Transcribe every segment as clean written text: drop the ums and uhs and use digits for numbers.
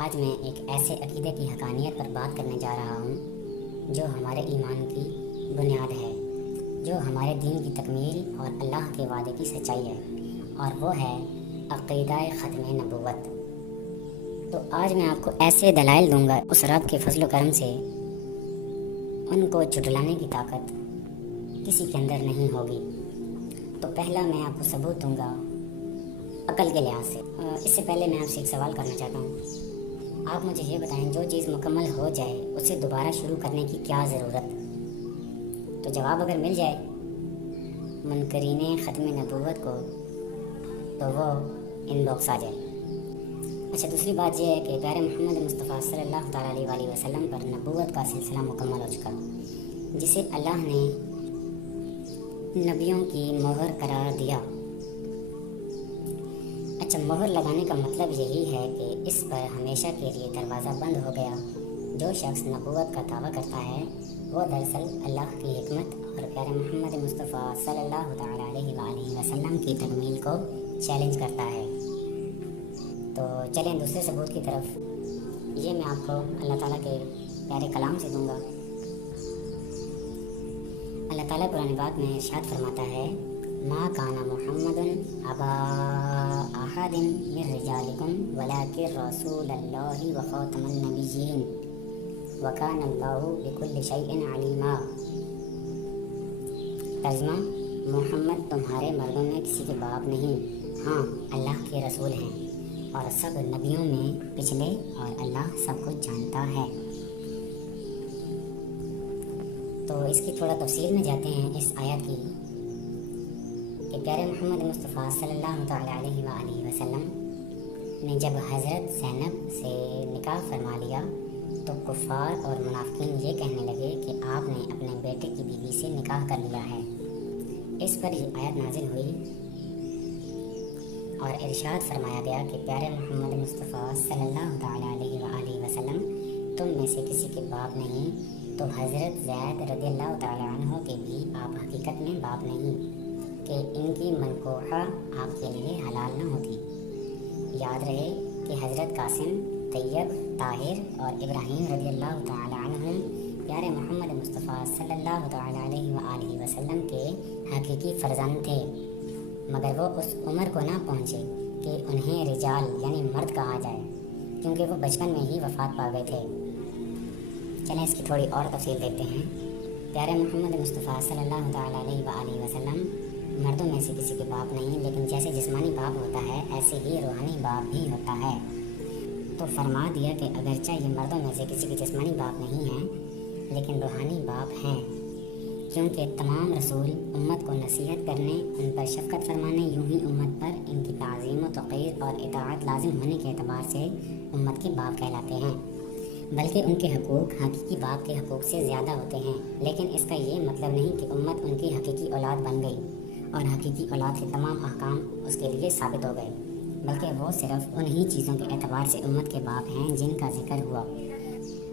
آج میں ایک ایسے عقیدے کی حقانیت پر بات کرنے جا رہا ہوں جو ہمارے ایمان کی بنیاد ہے، جو ہمارے دین کی تکمیل اور اللہ کے وعدے کی سچائی ہے، اور وہ ہے عقیدہ ختم نبوت۔ تو آج میں آپ کو ایسے دلائل دوں گا اس رب کے فضل و کرم سے ان کو جھٹلانے کی طاقت کسی کے اندر نہیں ہوگی۔ تو پہلا میں آپ کو ثبوت دوں گا عقل کے لحاظ سے۔ اس سے پہلے میں آپ سے ایک سوال کرنا چاہتا ہوں، آپ مجھے یہ بتائیں جو چیز مکمل ہو جائے اسے دوبارہ شروع کرنے کی کیا ضرورت؟ تو جواب اگر مل جائے منکرین ختم نبوت کو تو وہ ان باکس آ جائے۔ اچھا، دوسری بات یہ ہے کہ پیارے محمد مصطفیٰ صلی اللہ تعالیٰ علیہ وسلم پر نبوت کا سلسلہ مکمل ہو چکا، جسے اللہ نے نبیوں کی مہر قرار دیا۔ اچھا، مہر لگانے کا مطلب یہی ہے کہ اس پر ہمیشہ کے لیے دروازہ بند ہو گیا۔ جو شخص نبوت کا دعویٰ کرتا ہے وہ دراصل اللہ کی حکمت اور پیارے محمد مصطفیٰ صلی اللہ تعالیٰ علیہ وآلہ وسلم کی تکمیل کو چیلنج کرتا ہے۔ تو چلیں دوسرے ثبوت کی طرف۔ یہ میں آپ کو اللہ تعالیٰ کے پیارے کلام سے دوں گا۔ اللہ تعالیٰ قرآن پاک میں ارشاد فرماتا ہے، ما کان محمد ابا احد من رجالکم ولکن رسول اللہ وخاتم النبیین وکان اللہ بکل شیء علیما۔ ترجمہ، محمد تمہارے مردوں میں کسی کے باپ نہیں، ہاں اللہ کے رسول ہیں اور سب نبیوں میں پچھلے، اور اللہ سب کچھ جانتا ہے۔ تو اس کی تھوڑا تفصیل میں جاتے ہیں اس آیت کی کہ پیارے محمد مصطفیٰ صلی اللہ تعالیٰ علیہ وآلہ وسلم نے جب حضرت زینب سے نکاح فرما لیا تو کفار اور منافقین یہ کہنے لگے کہ آپ نے اپنے بیٹے کی بیوی سے نکاح کر لیا ہے۔ اس پر یہ آیت نازل ہوئی اور ارشاد فرمایا گیا کہ پیارے محمد مصطفیٰ صلی اللہ تعالیٰ علیہ وآلہ وسلم تم میں سے کسی کے باپ نہیں، تو حضرت زید رضی اللہ تعالیٰ عنہ کے بھی آپ حقیقت میں باپ نہیں کہ ان کی منکوحہ آپ کے لیے حلال نہ ہوتی۔ یاد رہے کہ حضرت قاسم، طیب، طاہر اور ابراہیم رضی اللہ تعالیٰ عنہ پیارے محمد مصطفیٰ صلی اللہ تعالیٰ علیہ وآلہ وسلم کے حقیقی فرزند تھے، مگر وہ اس عمر کو نہ پہنچے کہ انہیں رجال یعنی مرد کہا جائے، کیونکہ وہ بچپن میں ہی وفات پا گئے تھے۔ چلیں اس کی تھوڑی اور تفصیل دیکھتے ہیں۔ پیارے محمد مصطفیٰ صلی اللہ تعالیٰ علیہ وآلہ وسلم مردوں میں سے کسی کے باپ نہیں، لیکن جیسے جسمانی باپ ہوتا ہے ایسے ہی روحانی باپ بھی ہوتا ہے۔ تو فرما دیا کہ اگرچہ یہ مردوں میں سے کسی کے جسمانی باپ نہیں ہیں لیکن روحانی باپ ہیں، کیونکہ تمام رسول امت کو نصیحت کرنے، ان پر شفقت فرمانے، یوں ہی امت پر ان کی تعظیم و توقیر اور اطاعت لازم ہونے کے اعتبار سے امت کے باپ کہلاتے ہیں، بلکہ ان کے حقوق حقیقی باپ کے حقوق سے زیادہ ہوتے ہیں۔ لیکن اس کا یہ مطلب نہیں کہ امت ان کی حقیقی اولاد بن گئی اور حقیقی اولاد کے تمام احکام اس کے لیے ثابت ہو گئے، بلکہ وہ صرف انہی چیزوں کے اعتبار سے امت کے باپ ہیں جن کا ذکر ہوا۔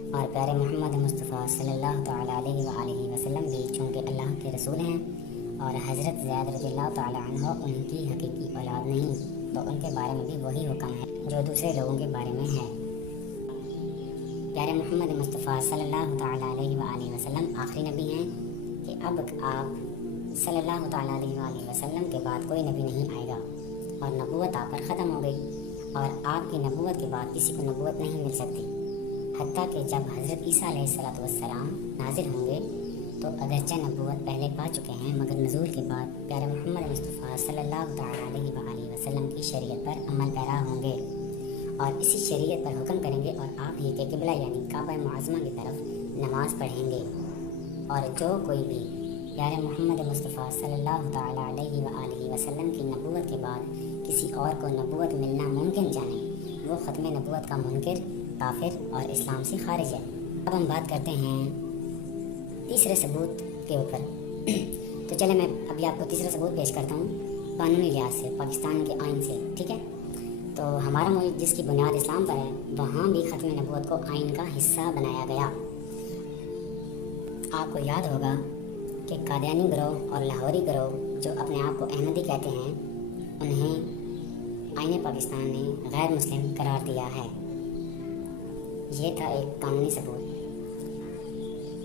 اور پیارے محمد مصطفیٰ صلی اللہ تعالیٰ علیہ وآلہ وسلم بھی چونکہ اللہ کے رسول ہیں اور حضرت زید رضی اللہ تعالیٰ عنہ ان کی حقیقی اولاد نہیں، تو ان کے بارے میں بھی وہی حکم ہے جو دوسرے لوگوں کے بارے میں ہے۔ پیارے محمد مصطفیٰ صلی اللہ تعالیٰ علیہ وآلہ وسلم آخری نبی ہیں کہ اب آپ صلی اللہ تعالیٰ علیہ وآلہ وسلم کے بعد کوئی نبی نہیں آئے گا، اور نبوت آپ پر ختم ہو گئی، اور آپ کی نبوت کے بعد کسی کو نبوت نہیں مل سکتی، حتیٰ کہ جب حضرت عیسیٰ علیہ السلام نازل ہوں گے تو اگرچہ نبوت پہلے پا چکے ہیں مگر نزول کے بعد پیارے محمد مصطفیٰ صلی اللہ تعالیٰ علیہ وآلہ وسلم کی شریعت پر عمل پیرا ہوں گے اور اسی شریعت پر حکم کریں گے، اور آپ ہی کے قبلہ یعنی کعبہ معظمہ کی طرف نماز پڑھیں گے۔ اور جو کوئی بھی پیارے محمد مصطفیٰ صلی اللہ تعالیٰ علیہ وآلہ وسلم کی نبوت کے بعد کسی اور کو نبوت ملنا ممکن جانے، وہ ختم نبوت کا منکر، کافر اور اسلام سے خارج ہے۔ اب ہم بات کرتے ہیں تیسرے ثبوت کے اوپر۔ تو چلیں میں ابھی آپ کو تیسرا ثبوت پیش کرتا ہوں قانونی لحاظ سے، پاکستان کے آئین سے، ٹھیک ہے؟ تو ہمارا ملک جس کی بنیاد اسلام پر ہے وہاں بھی ختم نبوت کو آئین کا حصہ بنایا گیا۔ آپ کو یاد ہوگا کہ قادیانی گروہ اور لاہوری گروہ جو اپنے آپ کو احمدی کہتے ہیں انہیں آئین پاکستان نے غیر مسلم قرار دیا ہے۔ یہ تھا ایک قانونی ثبوت۔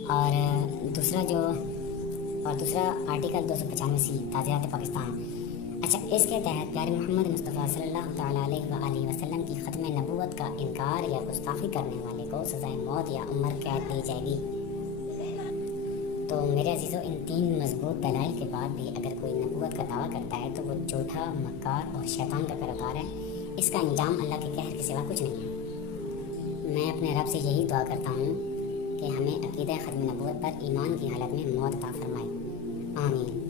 اور دوسرا آرٹیکل 295C تعزیرات پاکستان۔ اچھا، اس کے تحت پیارے محمد مصطفیٰ صلی اللہ تعالیٰ علیہ وآلہ وسلم کی ختم نبوت کا انکار یا گستاخی کرنے والے کو سزائے موت یا عمر قید دی جائے گی۔ تو میرے عزیزو، ان 3 مضبوط دلائل کے بعد بھی اگر کوئی نبوت کا دعویٰ کرتا ہے تو وہ جھوٹا، مکار اور شیطان کا پیروکار ہے۔ اس کا انجام اللہ کے قہر کے سوا کچھ نہیں ہے۔ میں اپنے رب سے یہی دعا کرتا ہوں کہ ہمیں عقیدہ ختم نبوت پر ایمان کی حالت میں موت عطا فرمائے۔ آمین۔